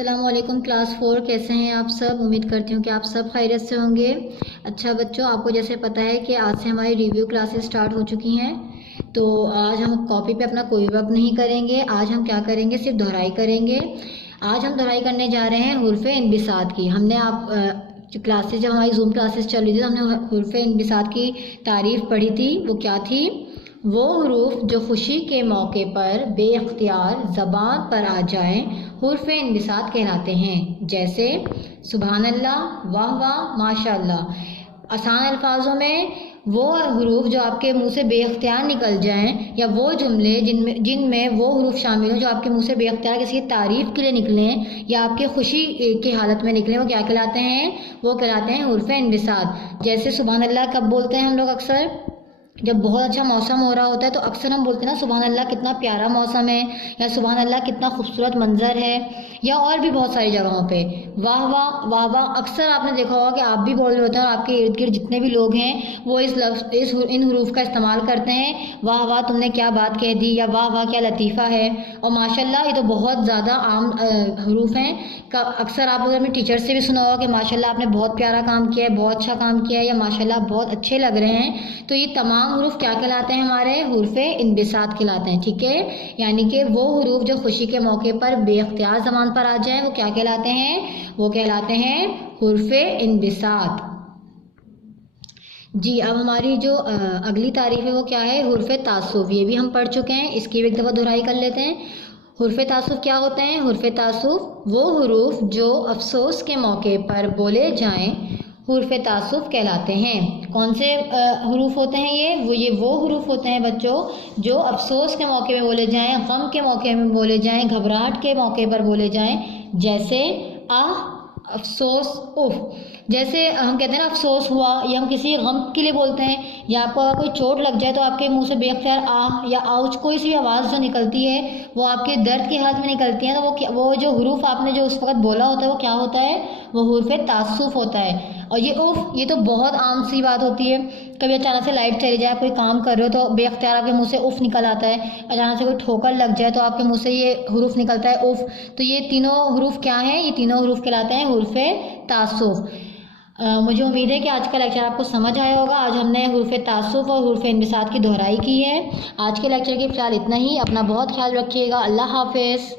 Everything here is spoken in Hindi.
अस्सलामुअलैकुम क्लास 4 कैसे हैं आप सब। उम्मीद करती हूँ कि आप सब खैरियत से होंगे। अच्छा बच्चों, आपको जैसे पता है कि आज से हमारी रिव्यू क्लासेस स्टार्ट हो चुकी हैं। तो आज हम कॉपी पे अपना कोई वर्क नहीं करेंगे। आज हम क्या करेंगे, सिर्फ दोहराई करेंगे। आज हम दोहराई करने जा रहे हैं हुर्फ़े इनबिसात की। हमने जो क्लासेस, जब हमारी जूम क्लासेस चल रही थी तो हमने हुर्फ़े इनबिसात की तारीफ़ पढ़ी थी। वो क्या थी? वो हरूफ जो खुशी के मौके पर बेअख्तियार ज़बान पर आ जाएं हुर्फ़े इनबिसात कहलाते हैं। जैसे सुभान अल्लाह, वाह वाह, माशा अल्लाह। आसान अल्फाजों में वो हरूफ जो आपके मुंह से बेअख्तियार निकल जाएं, या वो जुमले जिनमें वो हरूफ शामिल हों जो आपके मुंह से बेअख्तियार किसी की तारीफ़ के लिए निकलें या आपके खुशी की हालत में निकलें, वो क्या कहलाते हैं? वो कहलाते हैं हुर्फ़े इनबिसात। जैसे सुभान अल्लाह कब बोलते हैं हम लोग? अक्सर जब बहुत अच्छा मौसम हो रहा होता है तो अक्सर हम बोलते हैं ना, सुभान अल्लाह कितना प्यारा मौसम है, या सुभान अल्लाह कितना खूबसूरत मंजर है, या और भी बहुत सारी जगहों पे वाह वाह, वाह वाह। अक्सर आपने देखा होगा कि आप भी बोल रहे होते हैं और आपके इर्द गिर्द जितने भी लोग हैं वो इन हरूफ का इस्तेमाल करते हैं। वाह वाह, तुमने क्या बात कह दी, या वाह वाह क्या लतीफ़ा है। और माशाल्लाह ये तो बहुत ज़्यादा आम हरूफ हैं का। अक्सर आप लोगों ने अपने टीचर से भी सुना होगा कि माशाल्लाह आपने बहुत प्यारा काम किया है, बहुत अच्छा काम किया है, या माशाल्लाह बहुत अच्छे लग रहे हैं। तो ये तमाम हरूफ क्या कहलाते हैं? हमारे हुर्फ़े इनबिसात कहलाते हैं। ठीक है, यानी कि वो हरूफ जो खुशी के मौके पर बेअख्तियार ज़बान पर आ जाएं वो क्या कहलाते हैं? वो कहलाते हैं हुर्फ़े इनबिसात। जी, अब हमारी जो अगली तारीफ़ है वो क्या है? हुर्फ़े तासुफ़। ये भी हम पढ़ चुके हैं, इसकी भी एक दफ़ा दोहराई कर लेते हैं। हुर्फ़े तासुफ़ क्या होते हैं? हुर्फ़े तासुफ़ वो हरूफ जो अफसोस के मौके पर बोले जाएं हुर्फ़े तासुफ़ कहलाते हैं। कौन से हरूफ होते हैं ये वो हरूफ होते हैं बच्चों जो अफसोस के मौके में बोले जाएं, गम के मौके में बोले जाएं, घबराहट के मौके पर बोले जाएं। जैसे आह, अफसोस, उफ। जैसे हम कहते हैं ना अफसोस हुआ, या हम किसी गम के लिए बोलते हैं, या आपको अगर कोई चोट लग जाए तो आपके मुंह से बेअख्तियार आह या आउच कोई सी भी आवाज़ जो निकलती है वो आपके दर्द के हालत में निकलती है। तो वो जो हरूफ आपने जो उस वक्त बोला होता है वो क्या होता है? वो हुर्फ़े तासुफ़ होता है। और ये उफ, ये तो बहुत आम सी बात होती है। कभी अचानक से लाइट चली जाए, कोई काम कर रहे हो तो बेअख्तियार आपके मुंह से उफ निकल आता है। अचानक से कोई ठोकर लग जाए तो आपके मुंह से ये हरूफ निकलता है उफ। तो ये तीनों हरूफ क्या हैं? ये तीनों हरूफ कहलाते हैं हुर्फ़े तासुफ़। मुझे उम्मीद है कि आज का लेक्चर आपको समझ आया होगा। आज हमने हुर्फ़े तासुफ़ और हुर्फ़े इनबिसात की दोहराई की है। आज के लेक्चर के फ़िलहाल इतना ही। अपना बहुत ख्याल रखिएगा। अल्लाह हाफ़िज़।